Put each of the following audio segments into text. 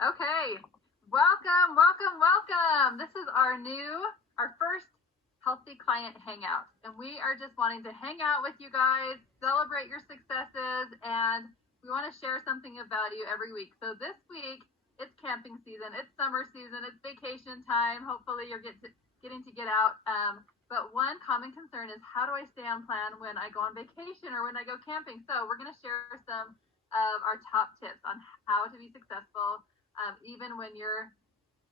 Okay, welcome, welcome, welcome. This is our first healthy client hangout. And we are just wanting to hang out with you guys, celebrate your successes, and we want to share something of value every week. So this week, it's camping season, it's summer season, it's vacation time. Hopefully you're getting to get out. But one common concern is, how do I stay on plan when I go on vacation or when I go camping? So we're going to share some of our top tips on how to be successful, even when you're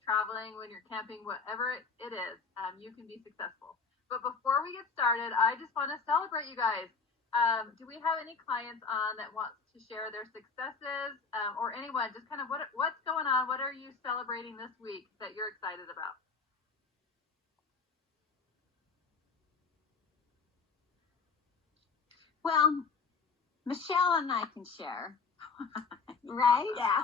traveling, when you're camping, whatever it is, you can be successful. But before we get started, I just want to celebrate you guys. Do we have any clients on that want to share their successes, or anyone, just kind of what's going on? What are you celebrating this week that you're excited about? Well, Michelle and I can share. Right? Yeah.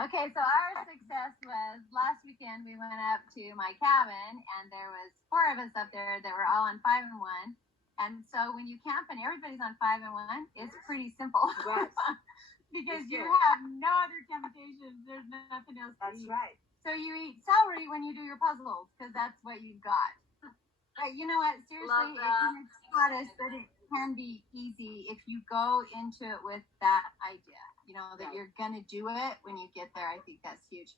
Okay, so our success was last weekend we went up to my cabin and there was 4 of us up there that were all on 5 and 1. And so when you camp and everybody's on 5 and 1, it's pretty simple. Right. Because It's you good. have no other temptations. There's nothing else to That's eat. right. So you eat celery when you do your puzzles because that's what you've got. But you know what? Seriously, it kind of taught us that it can be easy if you go into it with that idea. You know, that you're going to do it when you get there. I think that's huge.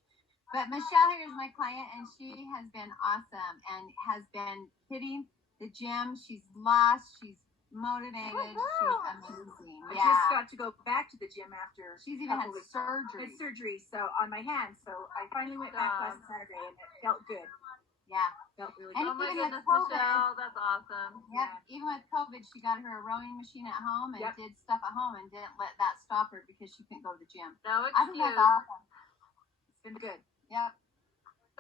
But Michelle here is my client, and she has been awesome and has been hitting the gym. She's lost. She's motivated. Woo-hoo! She's amazing. I Yeah. just got to go back to the gym after She's even had surgery. had surgery, so on my hand. So I finally went back last Saturday, and it felt good. Yeah. Felt really And Oh my even goodness, with COVID, Michelle, that's awesome. Yep. Even with COVID, she got her rowing machine at home and Yep. did stuff at home and didn't let that stop her because she couldn't go to the gym. No I think excuse. that's awesome. It's been good. Yep.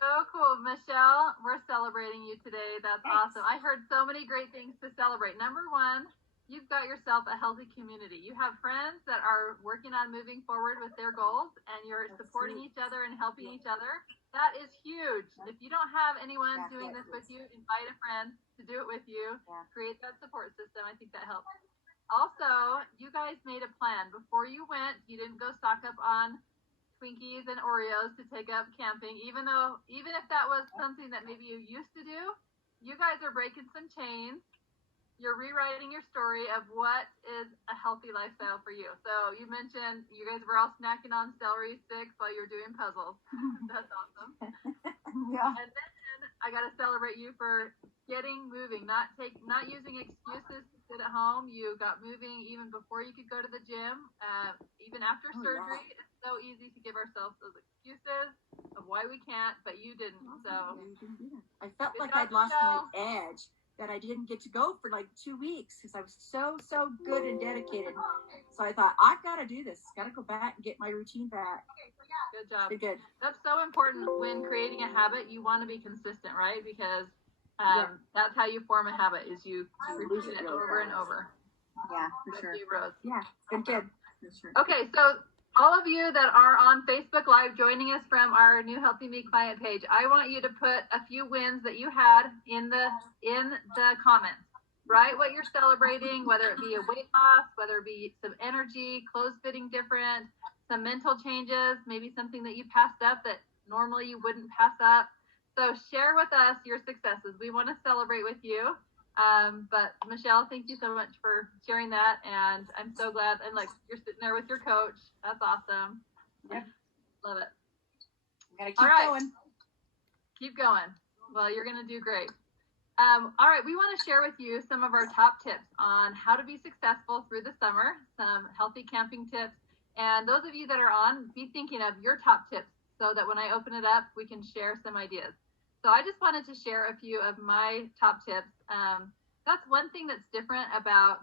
So cool, Michelle. We're celebrating you today. That's Thanks. awesome. I heard so many great things to celebrate. Number one, you've got yourself a healthy community. You have friends that are working on moving forward with their goals, and you're supporting each other and helping each other. That is huge. If you don't have anyone Yeah, doing that this with is. you, invite a friend to do it with you. Yeah. Create that support system. I think that helps. Also, you guys made a plan. Before you went, you didn't go stock up on Twinkies and Oreos to take up camping, even if that was something that maybe you used to do. You guys are breaking some chains. You're rewriting your story of what is a healthy lifestyle for you. So you mentioned you guys were all snacking on celery sticks while you're doing puzzles. That's awesome. Yeah. And then I got to celebrate you for getting moving, not using excuses to sit at home. You got moving even before you could go to the gym, even after surgery. Yeah. It's so easy to give ourselves those excuses of why we can't, but you didn't. So I felt Good like job, I'd lost my Michelle. edge, that I didn't get to go for like 2 weeks because I was so good and dedicated. So I thought, I've got to do this. Got to go back and get my routine back. good job. It's been good. That's so important when creating a habit. You want to be consistent, right? Because that's how you form a habit, is you repeat it over and over. Yeah, for sure. Rose. Yeah, it's been good. For sure. Okay, so all of you that are on Facebook Live joining us from our new Healthy Me client page, I want you to put a few wins that you had in the comments. Write what you're celebrating, whether it be a weight loss, whether it be some energy, clothes fitting different, some mental changes, maybe something that you passed up that normally you wouldn't pass up. So share with us your successes. We want to celebrate with you. But Michelle, thank you so much for sharing that, and I'm so glad. And like, you're sitting there with your coach. That's awesome. Yep. Love it. Gotta keep All right. going. Keep going. Well, you're gonna do great. All right, we want to share with you some of our top tips on how to be successful through the summer. Some healthy camping tips, and those of you that are on, be thinking of your top tips so that when I open it up, we can share some ideas. So I just wanted to share a few of my top tips. That's one thing that's different about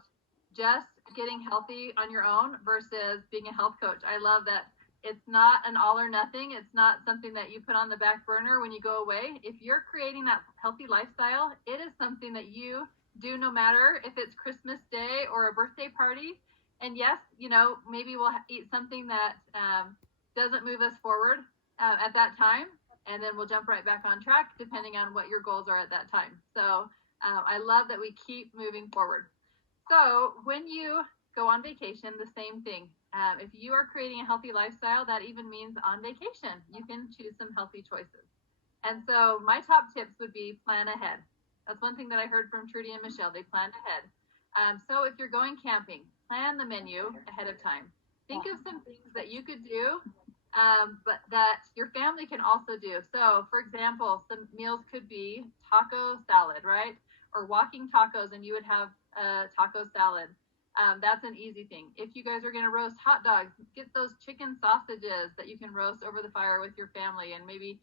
just getting healthy on your own versus being a health coach. I love that it's not an all or nothing. It's not something that you put on the back burner when you go away. If you're creating that healthy lifestyle, it is something that you do no matter if it's Christmas Day or a birthday party. And yes, maybe we'll eat something that doesn't move us forward at that time, and then we'll jump right back on track depending on what your goals are at that time. So I love that we keep moving forward. So when you go on vacation, the same thing. If you are creating a healthy lifestyle, that even means on vacation, you can choose some healthy choices. And so my top tips would be plan ahead. That's one thing that I heard from Trudy and Michelle. They planned ahead. So if you're going camping, plan the menu ahead of time. Think of some things that you could do, but that your family can also do. So, for example, some meals could be taco salad, right? Or walking tacos, and you would have a taco salad. That's an easy thing. If you guys are going to roast hot dogs, get those chicken sausages that you can roast over the fire with your family, and maybe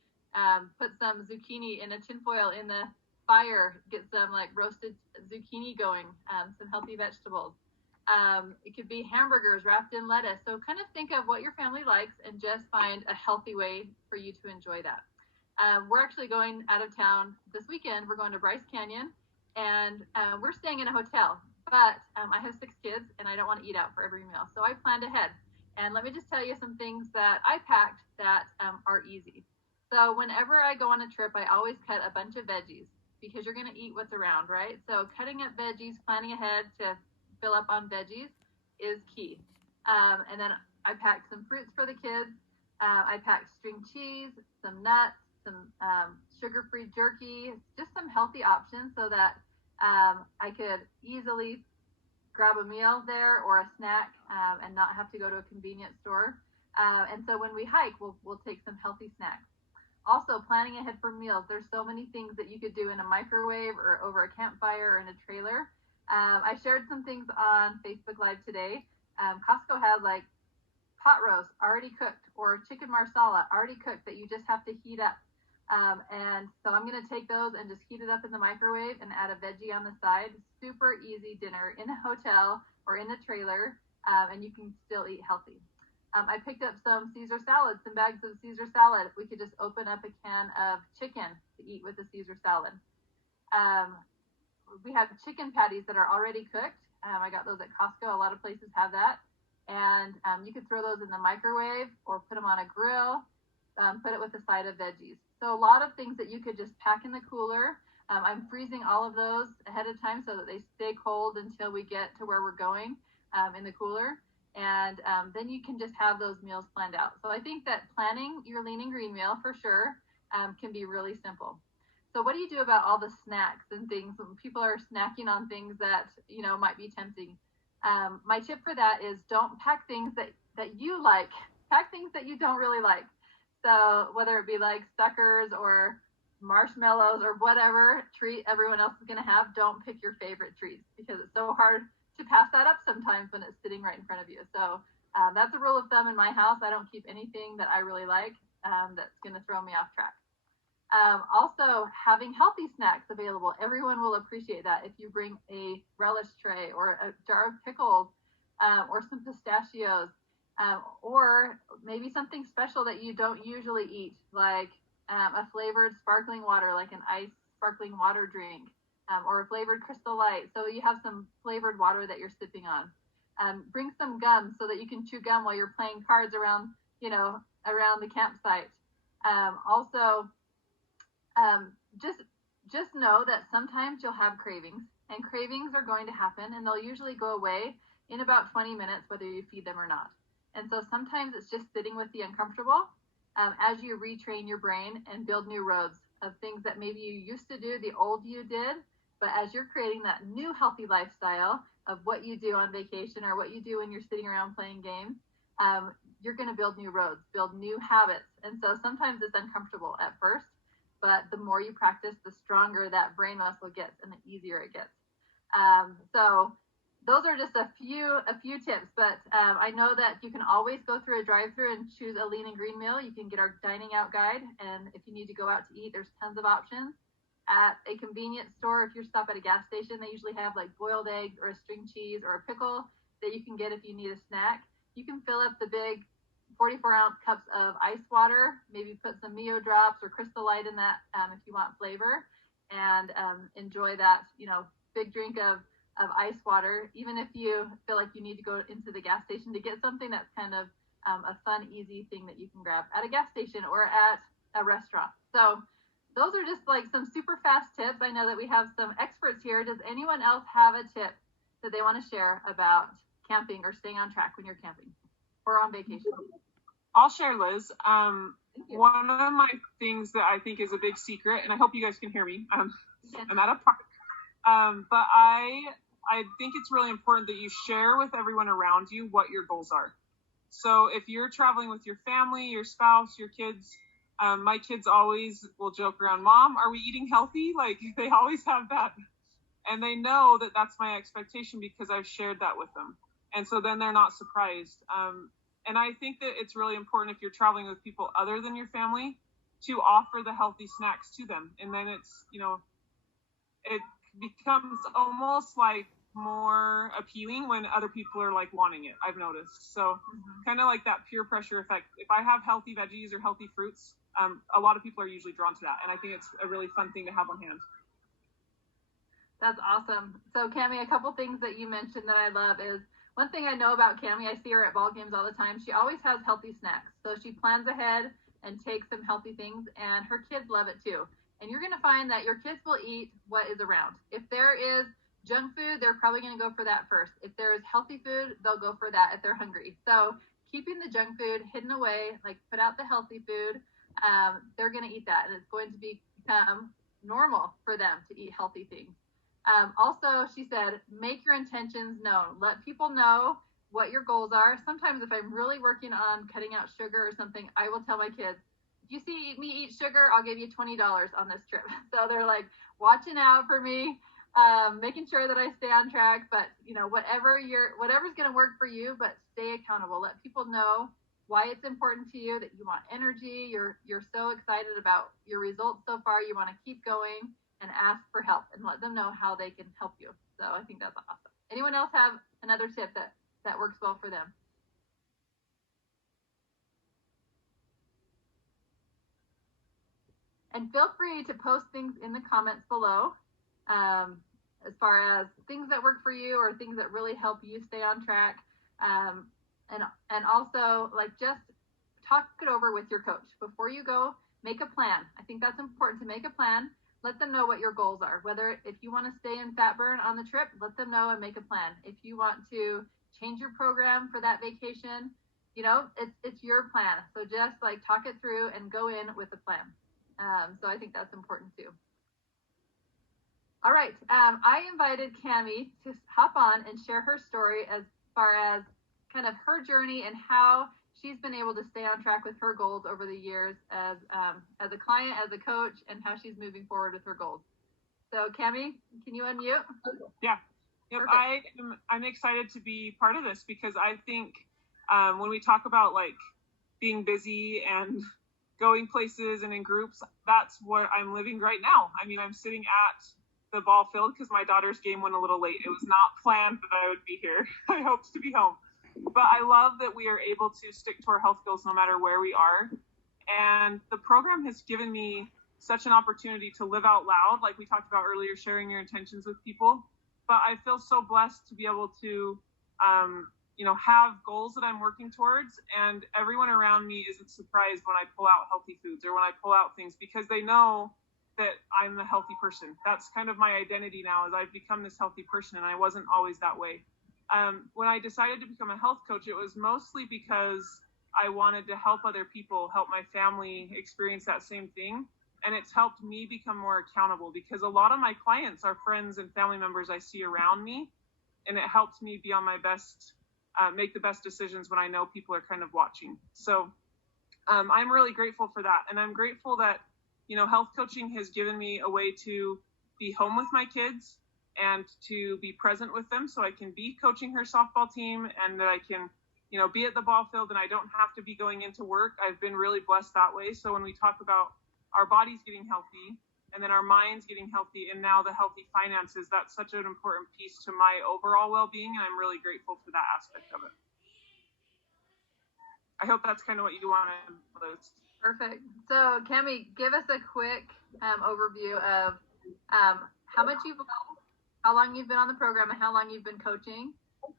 put some zucchini in a tinfoil in the fire, get some like roasted zucchini going, some healthy vegetables. It could be hamburgers wrapped in lettuce. So kind of think of what your family likes and just find a healthy way for you to enjoy that. We're actually going out of town this weekend. We're going to Bryce Canyon, and we're staying in a hotel. But I have 6 kids, and I don't want to eat out for every meal. So I planned ahead. And let me just tell you some things that I packed that are easy. So whenever I go on a trip, I always cut a bunch of veggies because you're going to eat what's around, right? So cutting up veggies, planning ahead to fill up on veggies is key. And then I packed some fruits for the kids. I packed string cheese, some nuts, some sugar-free jerky, just some healthy options so that I could easily grab a meal there or a snack and not have to go to a convenience store. And so when we hike, we'll take some healthy snacks. Also, planning ahead for meals. There's so many things that you could do in a microwave or over a campfire or in a trailer. I shared some things on Facebook Live today. Costco has like pot roast already cooked or chicken marsala already cooked that you just have to heat up. And so I'm going to take those and just heat it up in the microwave and add a veggie on the side. Super easy dinner in a hotel or in a trailer, and you can still eat healthy. I picked up some Caesar salad, some bags of Caesar salad. We could just open up a can of chicken to eat with the Caesar salad. We have chicken patties that are already cooked. I got those at Costco. A lot of places have that. And you could throw those in the microwave or put them on a grill, put it with a side of veggies. So a lot of things that you could just pack in the cooler. I'm freezing all of those ahead of time so that they stay cold until we get to where we're going in the cooler. And then you can just have those meals planned out. So I think that planning your lean and green meal for sure can be really simple. So what do you do about all the snacks and things when people are snacking on things that, you know, might be tempting? My tip for that is don't pack things that you like. Pack things that you don't really like. So whether it be like suckers or marshmallows or whatever treat everyone else is going to have, don't pick your favorite treats because it's so hard to pass that up sometimes when it's sitting right in front of you. So that's a rule of thumb in my house. I don't keep anything that I really like that's going to throw me off track. Also, having healthy snacks available. Everyone will appreciate that if you bring a relish tray or a jar of pickles or some pistachios or maybe something special that you don't usually eat, like a flavored sparkling water, like an iced sparkling water drink or a flavored Crystal Light. So you have some flavored water that you're sipping on. Bring some gum so that you can chew gum while you're playing cards around, around the campsite. Also, just know that sometimes you'll have cravings, and cravings are going to happen, and they'll usually go away in about 20 minutes, whether you feed them or not. And so sometimes it's just sitting with the uncomfortable as you retrain your brain and build new roads of things that maybe you used to do, the old you did, but as you're creating that new healthy lifestyle of what you do on vacation or what you do when you're sitting around playing games, you're going to build new roads, build new habits. And so sometimes it's uncomfortable at first, but the more you practice, the stronger that brain muscle gets and the easier it gets. So those are just a few tips, but I know that you can always go through a drive-through and choose a lean and green meal. You can get our dining out guide, and if you need to go out to eat, there's tons of options. At a convenience store, if you stop at a gas station, they usually have like boiled eggs or a string cheese or a pickle that you can get if you need a snack. You can fill up the big 44-ounce cups of ice water, maybe put some Mio drops or Crystal Light in that if you want flavor, and enjoy that, big drink of ice water, even if you feel like you need to go into the gas station to get something that's kind of a fun, easy thing that you can grab at a gas station or at a restaurant. So those are just like some super fast tips. I know that we have some experts here. Does anyone else have a tip that they want to share about camping or staying on track when you're camping? or on vacation? I'll share, Liz. Thank you. One of my things that I think is a big secret, and I hope you guys can hear me. I'm at a park. But I think it's really important that you share with everyone around you what your goals are. So if you're traveling with your family, your spouse, your kids, my kids always will joke around, Mom, are we eating healthy? Like, they always have that. And they know that that's my expectation because I've shared that with them. And so then they're not surprised. And I think that it's really important if you're traveling with people other than your family to offer the healthy snacks to them. And then it's, it becomes almost like more appealing when other people are like wanting it, I've noticed. So kind of like that peer pressure effect. If I have healthy veggies or healthy fruits, a lot of people are usually drawn to that. And I think it's a really fun thing to have on hand. That's awesome. So Cammie, a couple things that you mentioned that I love is, one thing I know about Cammie, I see her at ball games all the time. She always has healthy snacks. So she plans ahead and takes some healthy things, and her kids love it too. And you're going to find that your kids will eat what is around. If there is junk food, they're probably going to go for that first. If there is healthy food, they'll go for that if they're hungry. So keeping the junk food hidden away, like put out the healthy food, they're going to eat that, and it's going to become normal for them to eat healthy things. Also, she said, make your intentions known. Let people know what your goals are. Sometimes if I'm really working on cutting out sugar or something, I will tell my kids, if you see me eat sugar, I'll give you $20 on this trip. So they're like watching out for me, making sure that I stay on track. But whatever's going to work for you, but stay accountable. Let people know why it's important to you, that you want energy. You're so excited about your results so far. You want to keep going. And ask for help and let them know how they can help you. So I think that's awesome. Anyone else have another tip that works well for them? And feel free to post things in the comments below as far as things that work for you or things that really help you stay on track. And also, like, just talk it over with your coach. Before you go, make a plan. I think that's important, to make a plan. Let them know what your goals are. Whether if you want to stay in fat burn on the trip, let them know and make a plan. If you want to change your program for that vacation, it's your plan. So just like talk it through and go in with a plan. So I think that's important too. All right. I invited Cammie to hop on and share her story as far as kind of her journey and how she's been able to stay on track with her goals over the years as a client, as a coach, and how she's moving forward with her goals. So Cammie, can you unmute? Yeah. Yep. I'm excited to be part of this because I think when we talk about like being busy and going places and in groups, that's what I'm living right now. I mean, I'm sitting at the ball field because my daughter's game went a little late. It was not planned that I would be here. I hoped to be home. But I love that we are able to stick to our health goals no matter where we are. And the program has given me such an opportunity to live out loud, like we talked about earlier, sharing your intentions with people. But I feel so blessed to be able to, have goals that I'm working towards. And everyone around me isn't surprised when I pull out healthy foods or when I pull out things because they know that I'm a healthy person. That's kind of my identity now, is I've become this healthy person, and I wasn't always that way. When I decided to become a health coach, it was mostly because I wanted to help other people, help my family experience that same thing. And it's helped me become more accountable because a lot of my clients are friends and family members I see around me. And it helps me be on my best, make the best decisions when I know people are kind of watching. So I'm really grateful for that. And I'm grateful that, health coaching has given me a way to be home with my kids and to be present with them so I can be coaching her softball team and that I can, be at the ball field and I don't have to be going into work. I've been really blessed that way. So when we talk about our bodies getting healthy and then our minds getting healthy and now the healthy finances, that's such an important piece to my overall well-being. And I'm really grateful for that aspect of it. I hope that's kind of what you wanted, Liz. Perfect. So Cammie, give us a quick overview of how much you've evolved, how long you've been on the program, and how long you've been coaching,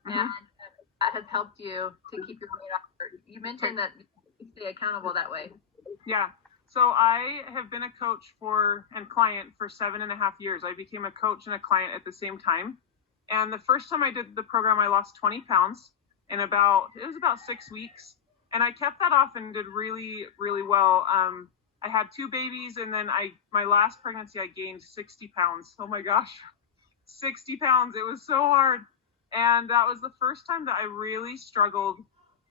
and that has helped you to keep your weight off. You mentioned that you stay accountable that way. Yeah. So I have been a coach and client for 7.5 years. I became a coach and a client at the same time. And the first time I did the program, I lost 20 pounds. in it was about 6 weeks. And I kept that off and did really, really well. I had 2 babies, and then my last pregnancy, I gained 60 pounds. Oh my gosh, 60 pounds. It was so hard. And that was the first time that I really struggled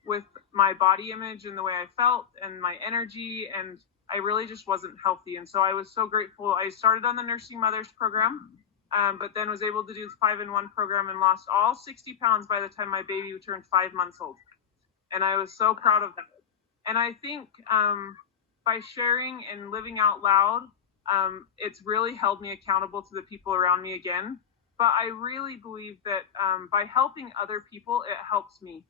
with my body image and the way I felt and my energy, and I really just wasn't healthy. And so I was so grateful. I started on the Nursing Mothers program, but then was able to do the 5-in-1 program and lost all 60 pounds by the time my baby turned 5 months old. And I was so proud of that. And I think by sharing and living out loud, it's really held me accountable to the people around me again. But I really believe that by helping other people, it helps me.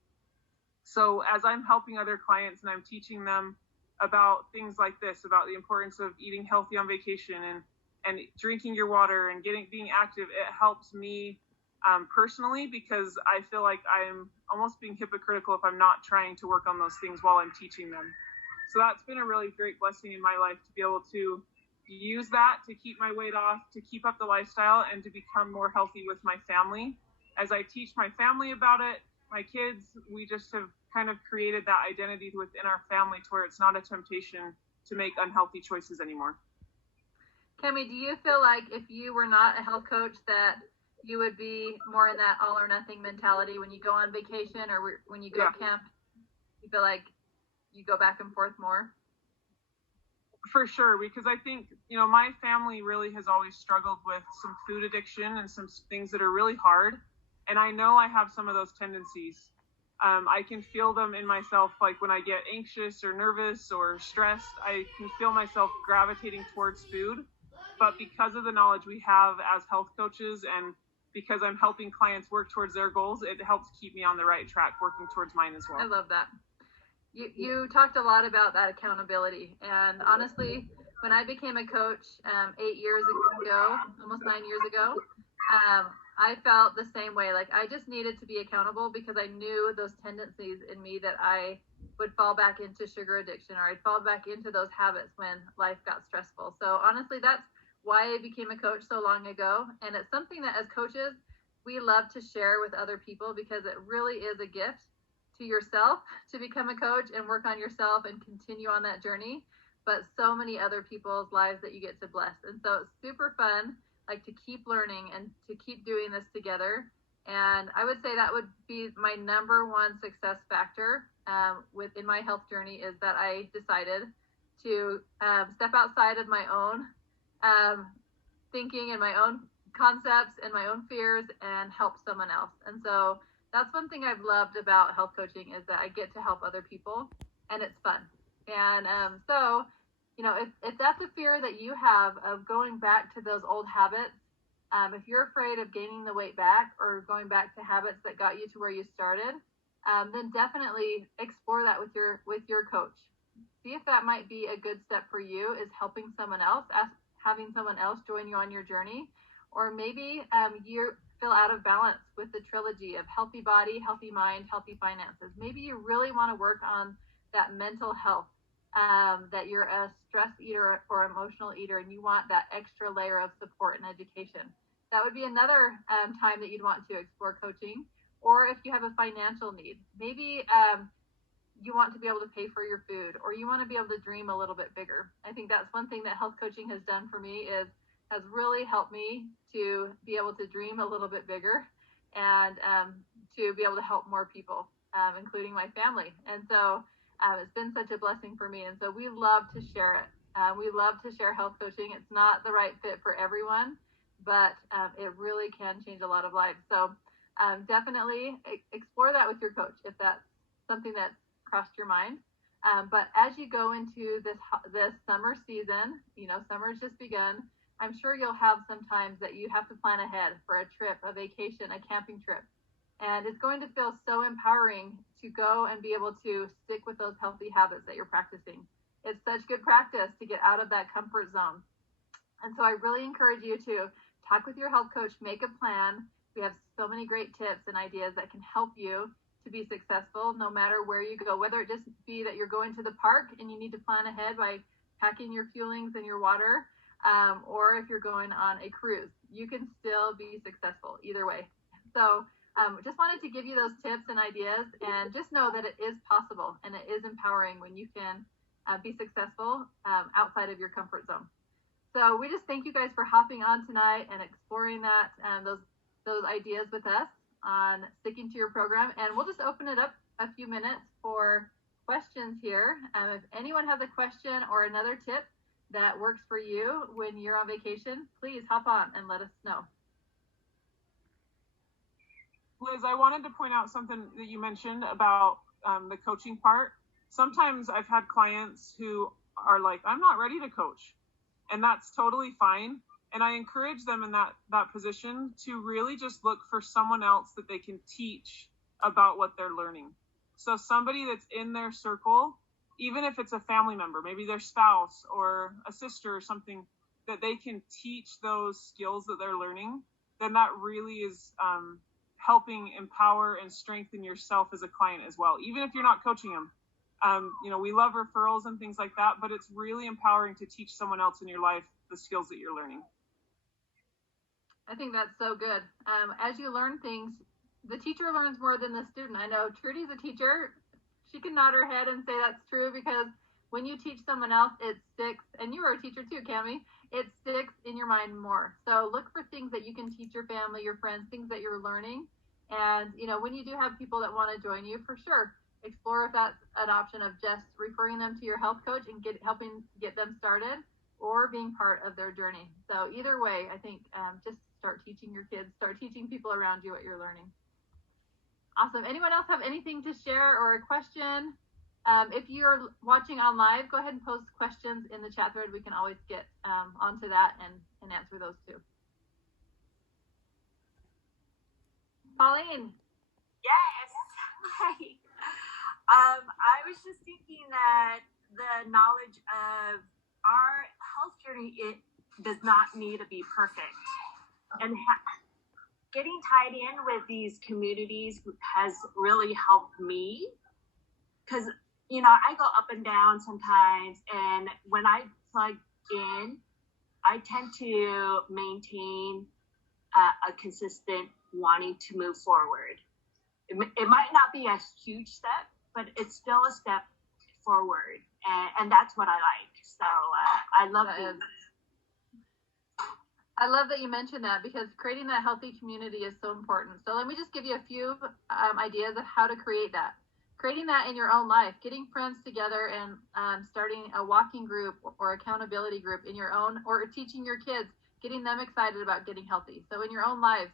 So as I'm helping other clients and I'm teaching them about things like this, about the importance of eating healthy on vacation and drinking your water and being active, it helps me personally, because I feel like I'm almost being hypocritical if I'm not trying to work on those things while I'm teaching them. So that's been a really great blessing in my life, to be able to use that to keep my weight off, to keep up the lifestyle, and to become more healthy with my family. As I teach my family about it, my kids, we just have kind of created that identity within our family to where it's not a temptation to make unhealthy choices anymore. Kemi, do you feel like if you were not a health coach that you would be more in that all or nothing mentality when you go on vacation or when you go to camp? You feel like you go back and forth more? For sure, because I think, my family really has always struggled with some food addiction and some things that are really hard. And I know I have some of those tendencies. I can feel them in myself, like when I get anxious or nervous or stressed, I can feel myself gravitating towards food. But because of the knowledge we have as health coaches, and because I'm helping clients work towards their goals, it helps keep me on the right track, working towards mine as well. I love that. You talked a lot about that accountability. And honestly, when I became a coach 8 years ago, almost 9 years ago, I felt the same way. Like I just needed to be accountable because I knew those tendencies in me that I would fall back into sugar addiction, or I'd fall back into those habits when life got stressful. So honestly, that's why I became a coach so long ago. And it's something that as coaches, we love to share with other people, because it really is a gift to yourself to become a coach and work on yourself and continue on that journey, but so many other people's lives that you get to bless. And so it's super fun, like to keep learning and to keep doing this together. And I would say that would be my number one success factor within my health journey, is that I decided to step outside of my own thinking and my own concepts and my own fears and help someone else. And so that's one thing I've loved about health coaching, is that I get to help other people and it's fun. And so, if that's a fear that you have of going back to those old habits, if you're afraid of gaining the weight back or going back to habits that got you to where you started, then definitely explore that with your coach. See if that might be a good step for you, is helping someone else, having someone else join you on your journey. Or maybe you feel out of balance with the trilogy of healthy body, healthy mind, healthy finances. Maybe you really want to work on that mental health, that you're a stress eater or emotional eater, and you want that extra layer of support and education. That would be another time that you'd want to explore coaching. Or if you have a financial need, maybe you want to be able to pay for your food, or you want to be able to dream a little bit bigger. I think that's one thing that health coaching has done for me, has really helped me to be able to dream a little bit bigger and to be able to help more people, including my family. And so it's been such a blessing for me. And so we love to share it. We love to share health coaching. It's not the right fit for everyone, but it really can change a lot of lives. So definitely explore that with your coach if that's something that's crossed your mind. But as you go into this summer season, summer's just begun. I'm sure you'll have some times that you have to plan ahead for a trip, a vacation, a camping trip. And it's going to feel so empowering to go and be able to stick with those healthy habits that you're practicing. It's such good practice to get out of that comfort zone. And so I really encourage you to talk with your health coach, make a plan. We have so many great tips and ideas that can help you to be successful no matter where you go, whether it just be that you're going to the park and you need to plan ahead by packing your fuelings and your water, or if you're going on a cruise, you can still be successful either way. So just wanted to give you those tips and ideas, and just know that it is possible and it is empowering when you can be successful outside of your comfort zone. So we just thank you guys for hopping on tonight and exploring that those ideas with us on sticking to your program. And we'll just open it up a few minutes for questions here. If anyone has a question or another tip that works for you when you're on vacation, please hop on and let us know. Liz, I wanted to point out something that you mentioned about the coaching part. Sometimes I've had clients who are like, I'm not ready to coach. And that's totally fine. And I encourage them in that position to really just look for someone else that they can teach about what they're learning. So somebody that's in their circle, even if it's a family member, maybe their spouse or a sister or something, that they can teach those skills that they're learning, then that really is helping empower and strengthen yourself as a client as well, even if you're not coaching them. We love referrals and things like that, but it's really empowering to teach someone else in your life the skills that you're learning. I think that's so good. As you learn things, the teacher learns more than the student. I know Trudy's a teacher. She can nod her head and say that's true, because when you teach someone else, it sticks. And you were a teacher too, Cami. It sticks in your mind more. So look for things that you can teach your family, your friends, things that you're learning. And, when you do have people that want to join you, for sure, explore if that's an option of just referring them to your health coach and helping get them started, or being part of their journey. So either way, I think just start teaching your kids, start teaching people around you what you're learning. Awesome. Anyone else have anything to share or a question? If you're watching on live, go ahead and post questions in the chat thread. We can always get onto that and answer those too. Pauline. Yes. Hi. I was just thinking that the knowledge of our health journey, it does not need to be perfect. And getting tied in with these communities has really helped me, because, I go up and down sometimes. And when I plug in, I tend to maintain a consistent wanting to move forward. It might not be a huge step, but it's still a step forward, and that's what I like. So I love it. I love that you mentioned that, because creating that healthy community is so important. So let me just give you a few ideas of how to create that. Creating that in your own life, getting friends together and starting a walking group or accountability group in your own, or teaching your kids, getting them excited about getting healthy. So in your own lives,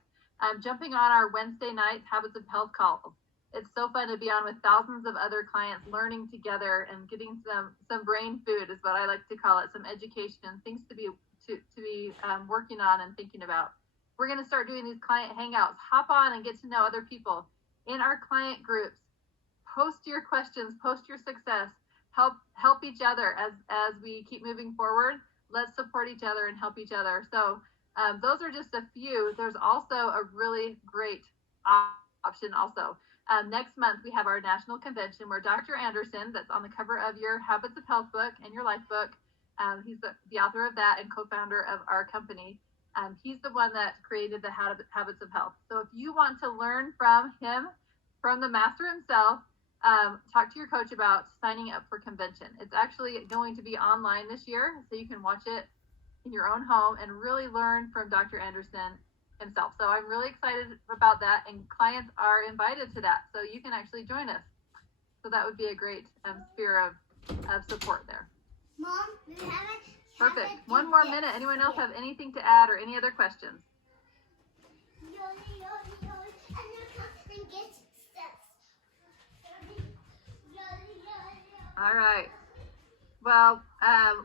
jumping on our Wednesday night Habits of Health calls. It's so fun to be on with thousands of other clients, learning together and getting some brain food is what I like to call it, some education, things to be working on and thinking about. We're going to start doing these client hangouts. Hop on and get to know other people in our client groups. Post your questions, post your success, help each other as we keep moving forward. Let's support each other and help each other. So those are just a few. There's also a really great option also. Next month, we have our national convention where Dr. Anderson, that's on the cover of your Habits of Health book and your life book, he's the author of that and co-founder of our company. He's the one that created the Habits of Health. So if you want to learn from him, from the master himself, talk to your coach about signing up for convention. It's actually going to be online this year, so you can watch it in your own home and really learn from Dr. Anderson himself. So I'm really excited about that, and clients are invited to that, so you can actually join us. So that would be a great sphere of support there. Mom, we haven't. Perfect. One more minute. Anyone else have anything to add or any other questions? All right. Well,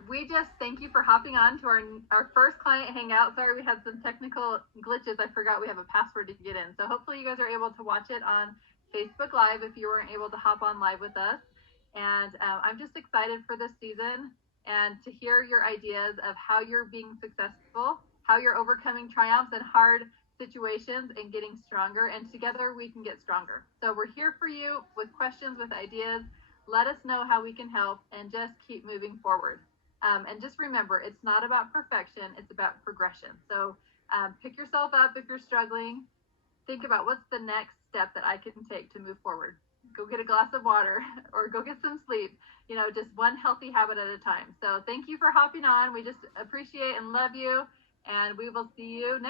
we just thank you for hopping on to our first client hangout. Sorry, we had some technical glitches. I forgot we have a password to get in. So hopefully you guys are able to watch it on Facebook Live if you weren't able to hop on live with us. And I'm just excited for this season and to hear your ideas of how you're being successful, how you're overcoming triumphs and hard situations and getting stronger. And together we can get stronger. So we're here for you with questions, with ideas. Let us know how we can help, and just keep moving forward. And just remember, it's not about perfection, it's about progression. So pick yourself up if you're struggling. think about what's the next step that I can take to move forward. Go get a glass of water or go get some sleep, just one healthy habit at a time. So thank you for hopping on. We just appreciate and love you, and we will see you next